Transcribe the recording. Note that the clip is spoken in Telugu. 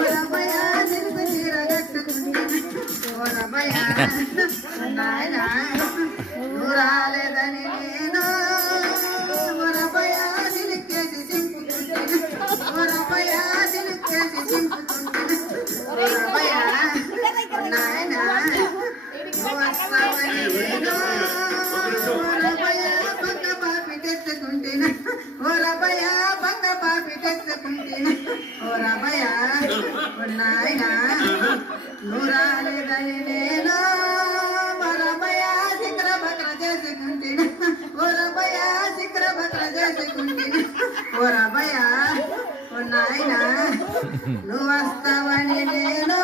ఓరబయ సిలుకు చీర కట్టుకుంటే ఓరబయ నాయన నువ్వు రాలేదని నేను ఓరబయ సిలుకేసి చింపుకుంటే ఓరబయ సిలుకేసి చింపుకుంటే ఓరబయ నాయన నువ్వు వస్తావని నేను ఓరబయ పక్క పాపి తెచ్చుకుంటేనా ఓరబయ పక్క పాపి తెచ్చుకుంటేనా ఓరబయ నాయన నువ్వు రాలేదని నేను ఓరబయ శిఖర భద్ర చేసుకుంటేనా ఓరబయ శిఖర భద్ర చేసుకుంటేనా ఓరబయ నాయన నువ్వు వస్తావని నేను